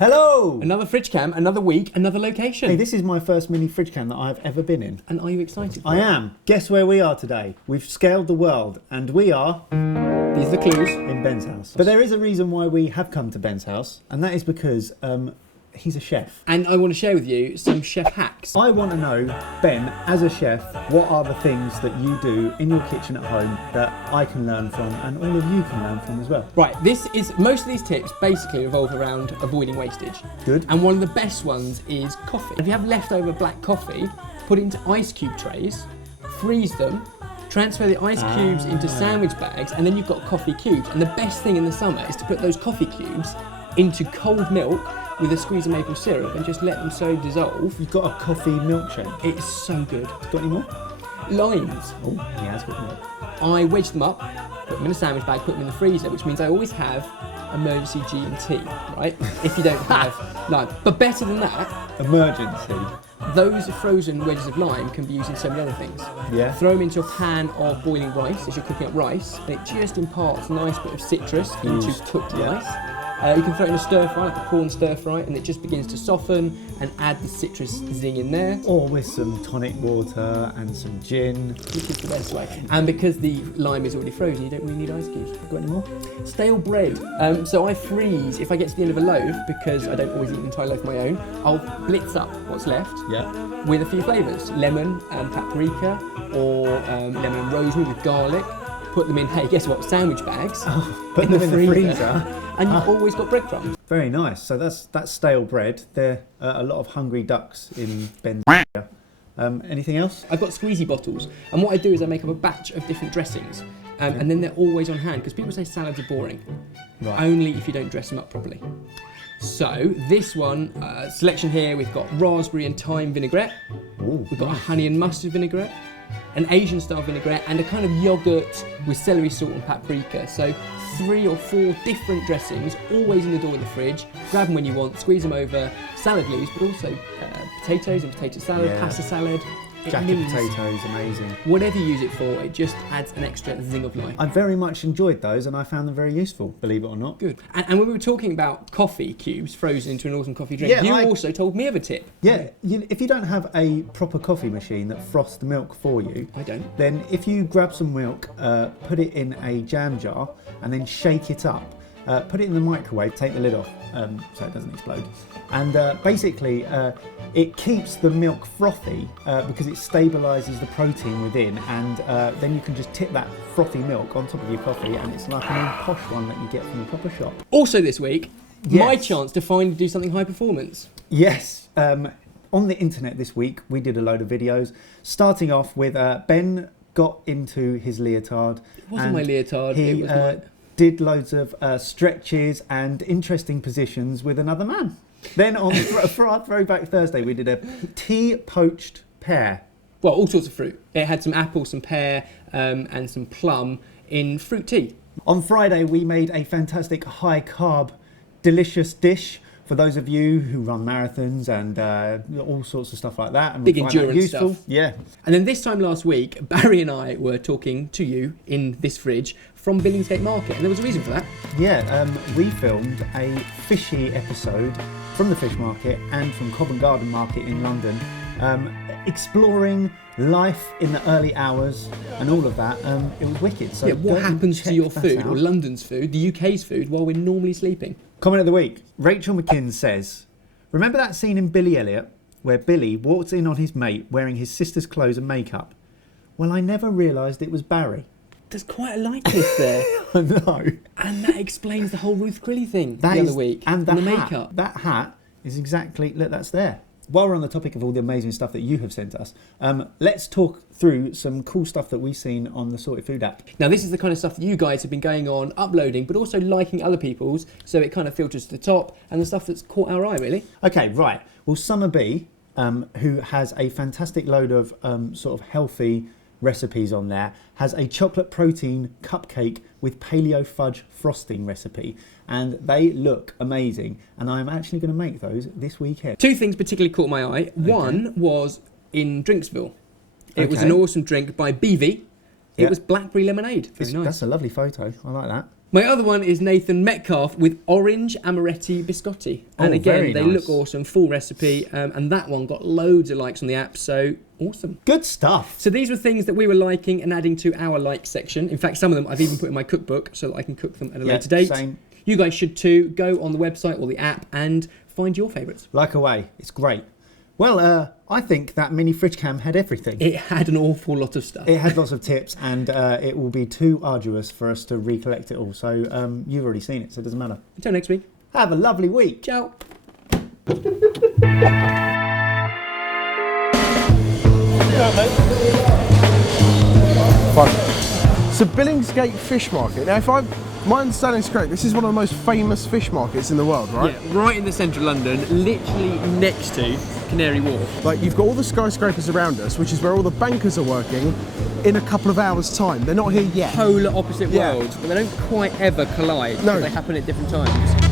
Hello! Another fridge cam, another week, another location. Hey, this is my first mini fridge cam that I've ever been in. And are you excited? I am. Guess where we are today? We've scaled the world and we are... These are the clues. In Ben's house. But there is a reason why we have come to Ben's house, and that is because he's a chef. And I want to share with you some chef hacks. I want to know, Ben, as a chef, what are the things that you do in your kitchen at home that I can learn from and all of you can learn from as well? Right, most of these tips basically revolve around avoiding wastage. Good. And one of the best ones is coffee. If you have leftover black coffee, put it into ice cube trays, freeze them, transfer the ice cubes into sandwich bags, and then you've got coffee cubes. And the best thing in the summer is to put those coffee cubes into cold milk with a squeeze of maple syrup and just let them so dissolve. You've got a coffee milkshake. It's so good. Got any more? Limes. Oh, he has got more. I wedge them up, put them in a sandwich bag, put them in the freezer, which means I always have emergency G&T, right? If you don't have lime. But better than that, Emergency. those frozen wedges of lime can be used in so many other things. Yeah. Throw them into a pan of boiling rice as you're cooking up rice, and it just imparts a nice bit of citrus into cooked rice. You can throw it in a stir fry, like a prawn stir fry, and it just begins to soften and add the citrus zing in there. Or with some tonic water and some gin. Which is the best way. And because the lime is already frozen, you don't really need ice cubes. Got any more? Stale bread. So I freeze, if I get to the end of a loaf, because I don't always eat an entire loaf of my own, I'll blitz up what's left Yeah. with a few flavours. Lemon and paprika, or lemon and rosemary with garlic. Put them in, hey, guess what, sandwich bags. Put them in the freezer. And you've always got breadcrumbs. Very nice. So that's stale bread. There are a lot of hungry ducks in Ben's anything else? I've got squeezy bottles, and what I do is I make up a batch of different dressings, and then they're always on hand, because people say salads are boring. Right. Only if you don't dress them up properly. So this one, selection here, we've got raspberry and thyme vinaigrette, Ooh, we've got a honey and mustard vinaigrette, an Asian style vinaigrette, and a kind of yogurt with celery salt and paprika. So 3 or 4 different dressings, always in the door of the fridge. Grab them when you want, squeeze them over salad leaves, but also potatoes and potato salad, pasta salad. Jacket potatoes, amazing. Whatever you use it for, it just adds an extra zing of life. I very much enjoyed those and I found them very useful, believe it or not. Good. And when we were talking about coffee cubes frozen into an awesome coffee drink, you also told me of a tip. Yeah, if you don't have a proper coffee machine that froths the milk for you, I don't. Then if you grab some milk, put it in a jam jar and then shake it up. Put it in the microwave, take the lid off so it doesn't explode. And basically, it keeps the milk frothy because it stabilises the protein within, and then you can just tip that frothy milk on top of your coffee, and it's like an posh one that you get from a proper shop. Also this week, my chance to finally do something high performance. Yes. On the internet this week, we did a load of videos, starting off with Ben got into his leotard. It wasn't my leotard, He it was my... did loads of stretches and interesting positions with another man. Then on for our Throwback Thursday, we did a tea poached pear. Well, all sorts of fruit. It had some apple, some pear, and some plum in fruit tea. On Friday, we made a fantastic high carb, delicious dish for those of you who run marathons and all sorts of stuff like that. And big we find that endurance useful. stuff. Yeah. And then this time last week, Barry and I were talking to you in this fridge from Billingsgate Market, and there was a reason for that. Yeah, we filmed a fishy episode from the fish market and from Covent Garden Market in London, exploring life in the early hours and all of that. It was wicked. So what happens to your food, or London's food, the UK's food, while we're normally sleeping? Comment of the week. Rachel McKinn says, remember that scene in Billy Elliot where Billy walks in on his mate wearing his sister's clothes and makeup? Well, I never realised it was Barry. There's quite a likeness there. I know. And that explains the whole Ruth Crilly thing the other week. And the makeup. That hat is exactly, look, that's there. While we're on the topic of all the amazing stuff that you have sent us, let's talk through some cool stuff that we've seen on the Sorted Food app. Now, this is the kind of stuff that you guys have been going on, uploading, but also liking other people's, so it kind of filters to the top, and the stuff that's caught our eye, really. Okay, right. Well, Summer B, who has a fantastic load of sort of healthy recipes on there, has a chocolate protein cupcake with paleo fudge frosting recipe, and they look amazing, and I'm actually going to make those this weekend. 2 things particularly caught my eye. One was in Drinksville. It was an awesome drink by BV. It was blackberry lemonade. Very nice. That's a lovely photo. I like that. My other one is Nathan Metcalf with orange amaretti biscotti. And Oh, again, very they nice. look awesome, full recipe. And that one got loads of likes on the app, so awesome. Good stuff. So these were things that we were liking and adding to our like section. In fact, some of them I've even put in my cookbook so that I can cook them at a later date. Same. You guys should too. Go on the website or the app and find your favourites. Like away. It's great. Well, I think that mini fridge cam had everything. It had an awful lot of stuff. It had lots of tips, and it will be too arduous for us to recollect it all. So you've already seen it, so it doesn't matter. Until next week. Have a lovely week. Ciao. Fine. So Billingsgate Fish Market. Now, my understanding is correct, this is one of the most famous fish markets in the world, right? Yeah, right in the centre of London, literally next to Canary Wharf. Like, you've got all the skyscrapers around us, which is where all the bankers are working in a couple of hours' time. They're not here yet. Polar opposite Yeah. worlds, but they don't quite ever collide. No. They happen at different times.